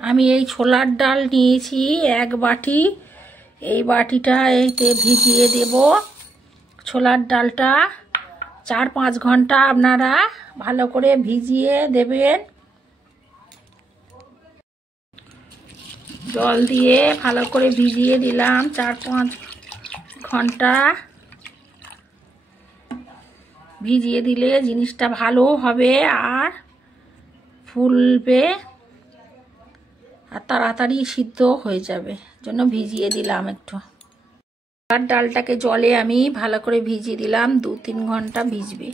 আমি এই ছোলার ডাল নিয়েছি 1 বাটি। এই বাটিটা এইতে ভিজিয়ে দেব। ছোলার ডালটা 4-5 ঘন্টা আপনারা ভালো করে ভিজিয়ে দেবেন। জল দিয়ে ভালো করে ভিজিয়ে দিলাম 4-5 ঘন্টা। ভিজিয়ে দিলে জিনিসটা ভালো হবে আর ফুলবে আর তাড়াতাড়ি সিদ্ধ হয়ে যাবে, জন্য ভিজিয়ে দিলাম একটু। আর ডালটাকে জলে আমি ভালো করে ভিজিয়ে দিলাম, 2-3 ঘন্টা ভিজবে।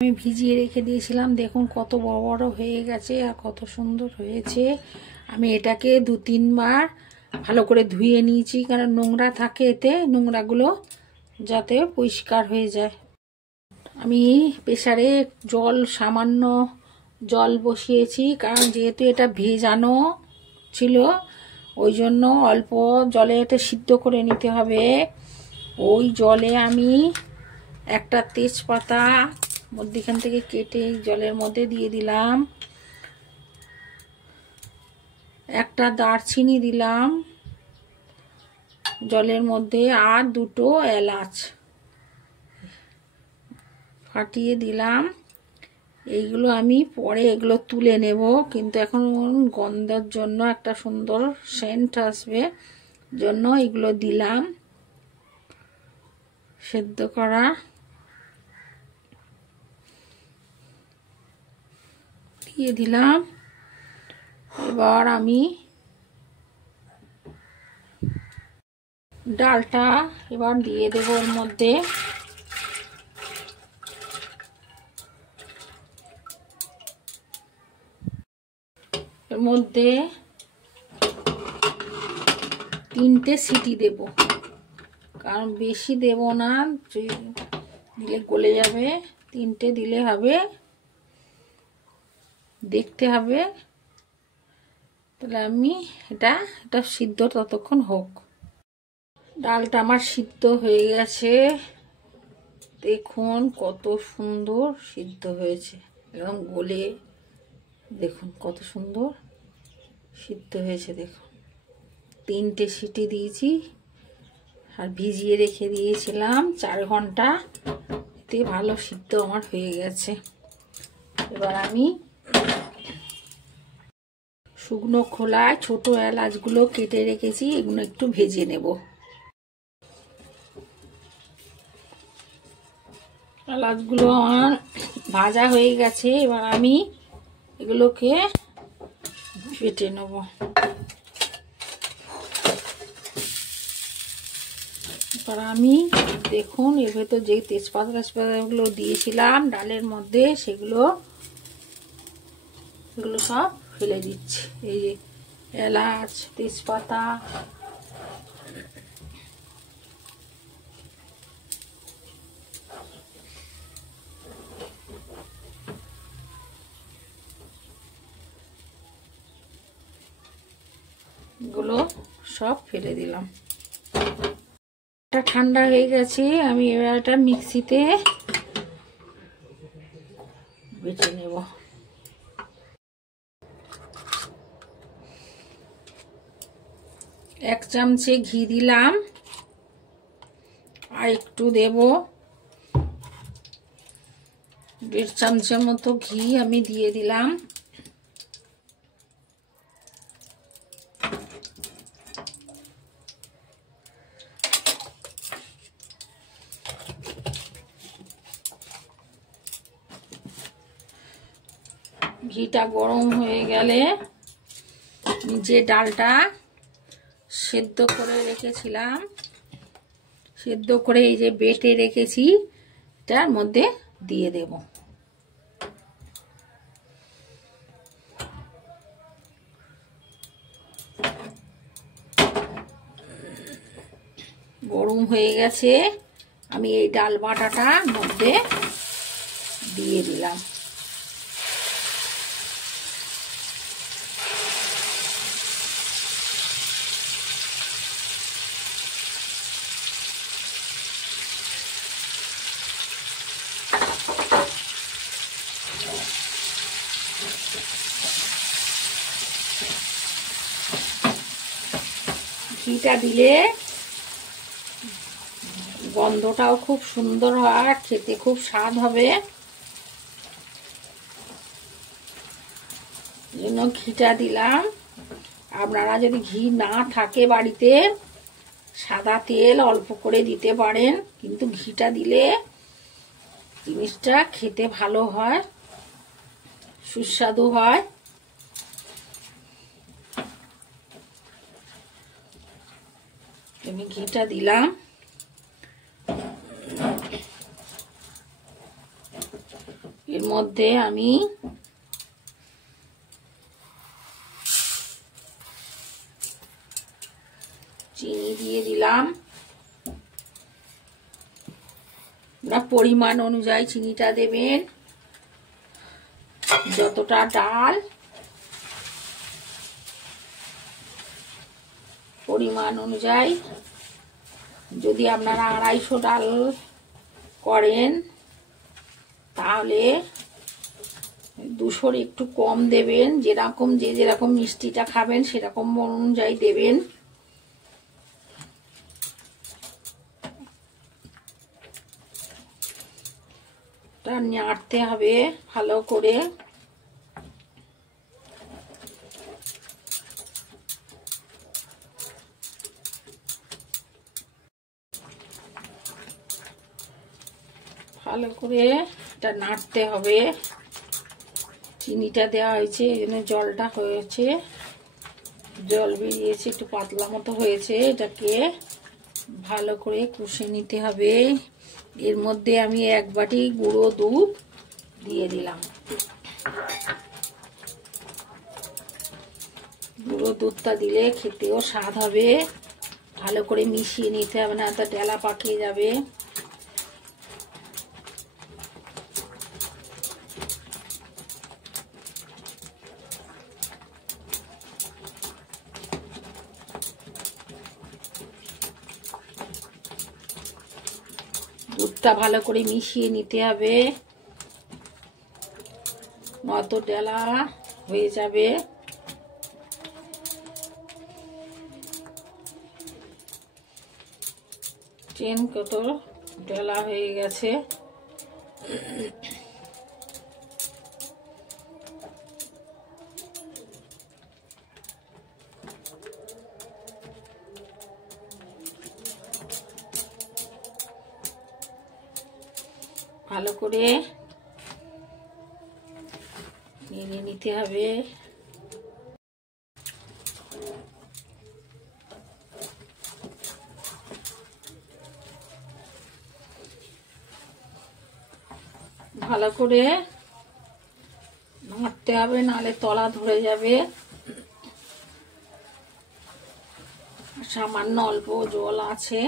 আমি ভিজিয়ে রেখে দিয়েছিলাম, দেখুন কত বড় বড় হয়ে গেছে আর কত সুন্দর হয়েছে। আমি এটাকে 2-3 বার ভালো করে ধুয়ে নিয়েছি, কারণ নোংরা থাকে এতে, নোংরাগুলো যাতে পরিষ্কার হয়ে যায়। আমি প্রেসারে সামান্য জল বসিয়েছি, কারণ যেহেতু এটা ভেজানো ছিল ওই জন্য অল্প জলে এটা সিদ্ধ করে নিতে হবে। ওই জলে আমি একটা তেজপাতা মধ্যখান থেকে কেটে জলের মধ্যে দিয়ে দিলাম, একটা দারচিনি দিলাম জলের মধ্যে, আর 2টো এলাচ ফাটিয়ে দিলাম। এইগুলো আমি পরে এগুলো তুলে নেব, কিন্তু এখন গন্ধের জন্য একটা সুন্দর সেন্ট আসবে জন্য এগুলো দিলাম। সেদ্ধ করা দিয়ে দিলাম। এবার আমি ডালটা এবার দিয়ে দেবো ওর মধ্যে। এর মধ্যে 3টে সিটি দেব, কারণ বেশি দেব না, দিলে গলে যাবে। 3টে দিলে হবে, দেখতে হবে। তাহলে আমি এটা সিদ্ধ ততক্ষণ হোক। ডালটা আমার সিদ্ধ হয়ে গেছে, দেখুন কত সুন্দর সিদ্ধ হয়েছে, একদম গলে দেখুন কত সুন্দর সিদ্ধ হয়েছে। দেখুন 3টে সিটি দিয়েছি আর ভিজিয়ে রেখে দিয়েছিলাম 4 ঘন্টা, এতে ভালো সিদ্ধ আমার হয়ে গেছে। এবার আমি শুকনো খোলায় ছোট এলাচগুলো কেটে রেখেছি, এগুলো একটু ভেজে নেব। এলাচগুলো আমার ভাজা হয়ে গেছে, এবার আমি এগুলোকে বেটে নেব। এবার আমি দেখুন এর ভেতর যে তেজপাতাগুলো দিয়েছিলাম ডালের মধ্যে, সেগুলো সব ফেলে দিচ্ছি। এই যে এলাচ, তেজপাতা, এগুলো সব ফেলে দিলাম। এটা ঠান্ডা হয়ে গেছে, আমি এবার এটা মিক্সিতে বেটে নেব। এক চামচে ঘি দিলাম, আর একটু দেব, 1.5 চামচের মতো ঘি আমি দিয়ে দিলাম। ঘিটা গরম হয়ে গেলে যে ডালটা সেদ্ধ করে রেখেছিলাম, সেদ্ধ করে এই যে বেটে রেখেছি, এটার মধ্যে দিয়ে দেব। গরম হয়ে গেছে, আমি এই ডাল বাটাটা মধ্যে দিয়ে দিলাম। ঘিটা দিলে গন্ধটাও খুব সুন্দর হয়, খেতে খুব স্বাদ হবে। জন্য ঘিটা দিলাম। আপনারা যদি ঘি না থাকে বাড়িতে সাদা তেল অল্প করে দিতে পারেন, কিন্তু ঘিটা দিলে জিনিসটা খেতে ভালো হয়, সুস্বাদু হয়। আমি ঘিটা দিলাম। এর মধ্যে আমি চিনি দিয়ে দিলাম। পরিমাণ অনুযায়ী চিনিটা দেবেন, যতটা ডাল পরিমাণ অনুযায়ী। যদি আপনারা 250 ডাল করেন তাহলে 200 একটু কম দেবেন। যে যেরকম মিষ্টিটা খাবেন সেরকম অনুযায়ী দেবেন। নাড়তে হবে ভালো করে। ভালো করে এটা নাড়তে হবে। চিনিটা দেওয়া হয়েছে, এই জন্য জলটা হয়েছে, জল বেরিয়েছে, একটু পাতলা মতো হয়েছে। এটাকে ভালো করে কষে নিতে হবে। এর মধ্যে আমি 1 বাটি গুঁড়ো দুধ দিয়ে দিলাম। গুঁড়ো দুধটা দিলে খেতেও স্বাদ হবে। ভালো করে মিশিয়ে নিতে হবে, না তো ডেলা পাকিয়ে যাবে। দুধটা ভালো করে মিশিয়ে নিতে হবে, নয়তো ডেলা হয়ে যাবে। চেন কত ডেলা হয়ে গেছে। ভালো করে নেড়ে নিতে হবে। ভালো করে নাড়তে হবে, নাহলে তলা ধরে যাবে। সামান্য অল্প জল আছে।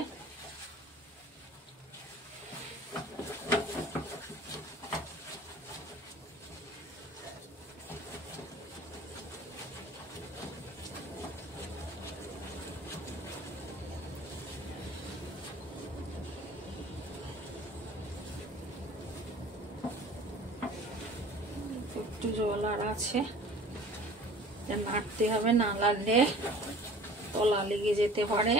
একটু জল আর আছে, নাড়তে হবে, না নাড়লে তলা লেগে যেতে পারে।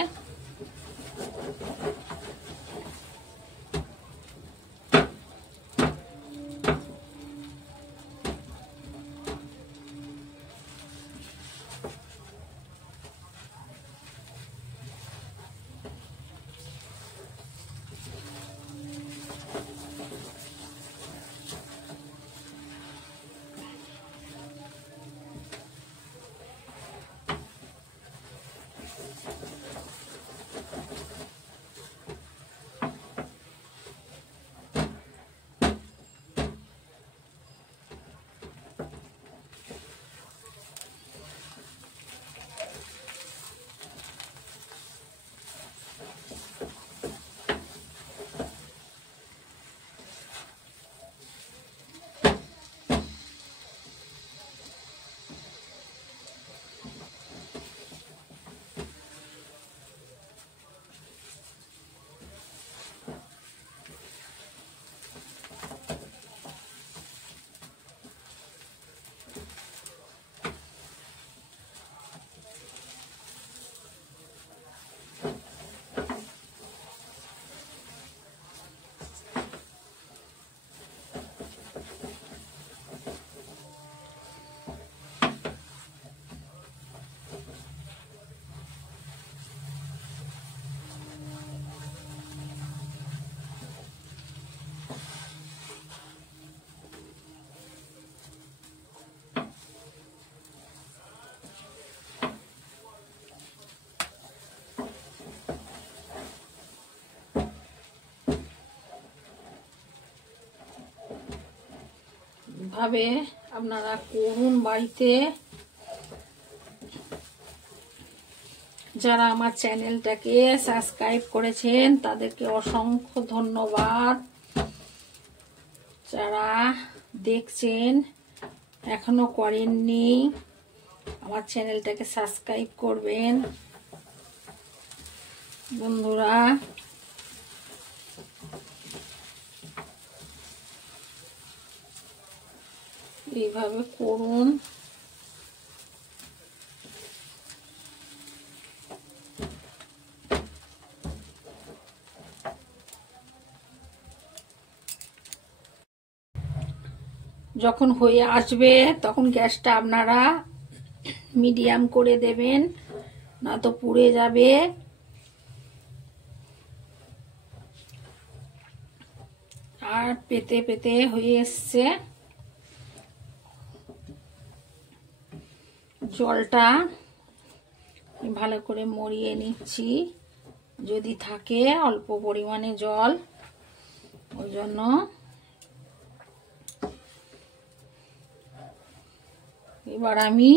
ভাবে আপনারা করুন বাড়িতে। যারা আমার চ্যানেলটাকে সাবস্ক্রাইব করেছেন তাদেরকে অসংখ্য ধন্যবাদ। যারা দেখছেন এখনো করেননি আমার চ্যানেলটাকে সাবস্ক্রাইব করবেন বন্ধুরা। এইভাবে করুন। যখন হয়ে আসবে তখন গ্যাসটা আপনারা মিডিয়াম করে দেবেন, না তো পুড়ে যাবে। আর পেতে পেতে হয়ে এসছে। জলটা ভালো করে মরিয়ে নিচ্ছি, যদি থাকে অল্প পরিমাণে জল, ওই জন্য। এবার আমি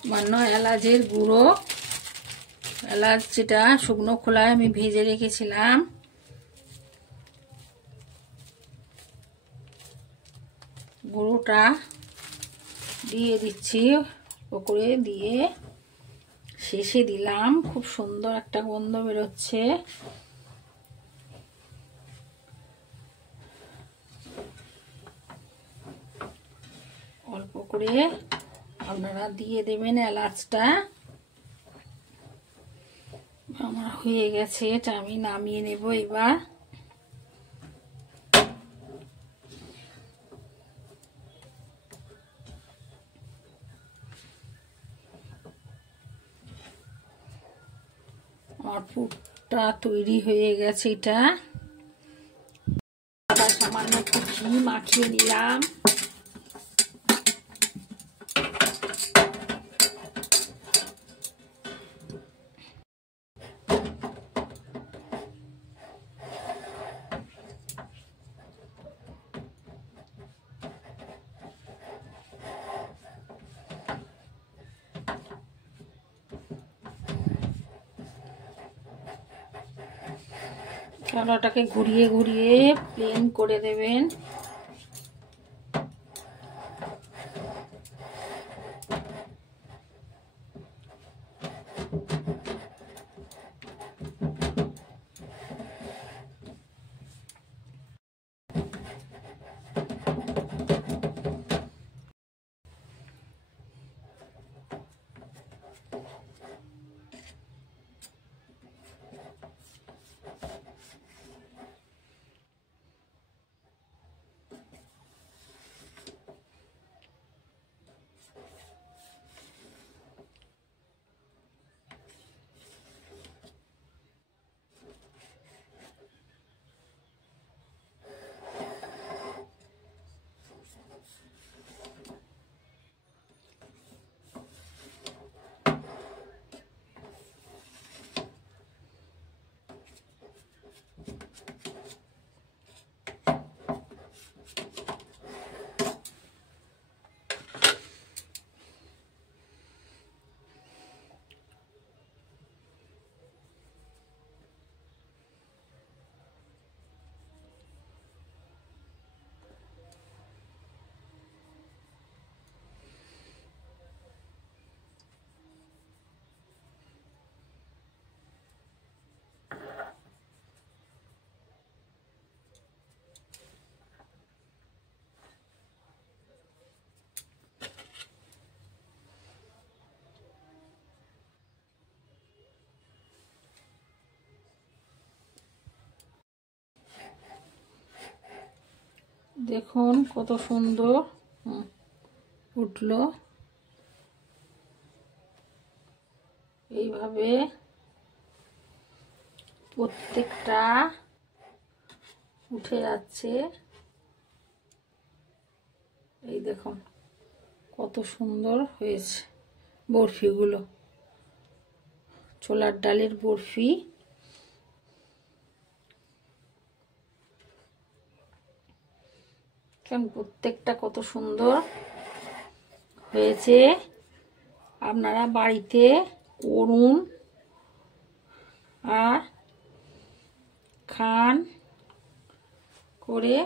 সামান্য এলাচের গুঁড়ো, এলাচ যেটা শুকনো খোলায় আমি ভেজে রেখেছিলাম, গুঁড়োটা দিয়ে দিচ্ছি ওপরে, দিয়ে শেষে দিলাম। খুব সুন্দর একটা গন্ধ বেরোচ্ছে। অল্প করে আপনারা দিয়ে দেবেন এলাচটা। আমার হয়ে গেছে, এটা আমি নামিয়ে নেব এবার। আমার পুরটা তৈরি হয়ে গেছে। এটা সামান্য একটু ঘি মাখিয়ে নিলাম। কড়াটাকে ঘুরিয়ে ঘুরিয়ে প্লেন করে দেবেন। দেখুন কত সুন্দর উঠলো। এইভাবে প্রত্যেকটা উঠে যাচ্ছে। এই দেখুন কত সুন্দর হয়েছে বরফিগুলো, ছোলার ডালের বরফি। কেমন প্রত্যেকটা কত সুন্দর হয়েছে। আপনারা বাড়িতে করুন আর খান করে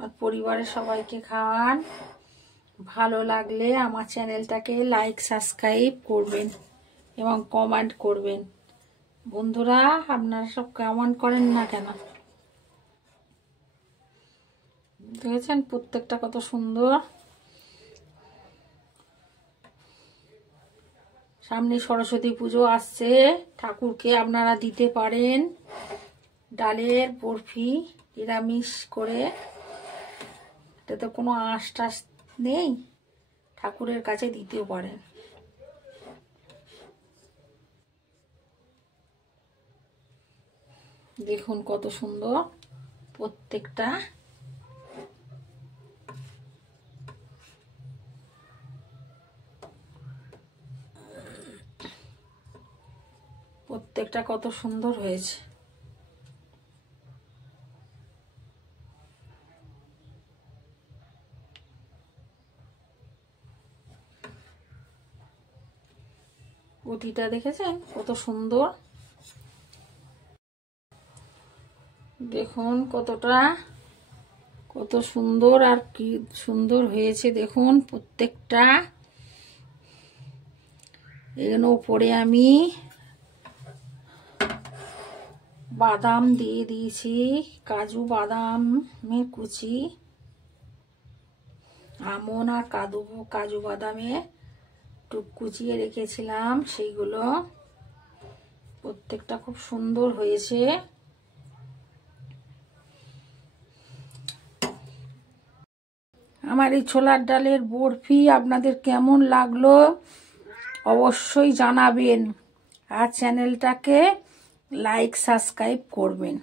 আর পরিবারের সবাইকে খাওয়ান। ভালো লাগলে আমার চ্যানেলটাকে লাইক সাবস্ক্রাইব করবেন এবং কমেন্ট করবেন। বন্ধুরা আপনারা সব কমেন্ট করেন না কেন? দেখেছেন প্রত্যেকটা কত সুন্দর। সামনে সরস্বতী পুজো আসছে, ঠাকুরকে আপনারা দিতে পারেন ডালের বরফি নিরামিষ করে। এটাতে কোনো আঁশ টাশ নেই, ঠাকুরের কাছে দিতেও পারেন। দেখুন কত সুন্দর প্রত্যেকটা। প্রত্যেকটা কত সুন্দর হয়েছে। পুঁটিটা দেখেছেন কত সুন্দর। দেখুন কত সুন্দর আর কি সুন্দর হয়েছে দেখুন প্রত্যেকটা। এর উপরে আমি বাদাম দিয়ে দিয়েছি, কাজু বাদামের কুচি, আমন আর কাজু বাদামে টুক কুচিয়ে রেখেছিলাম, সেইগুলো প্রত্যেকটা খুব সুন্দর হয়েছে। আমার এই ছোলার ডালের বরফি আপনাদের কেমন লাগলো অবশ্যই জানাবেন আর চ্যানেলটাকে লাইক সাবস্ক্রাইব করবেন।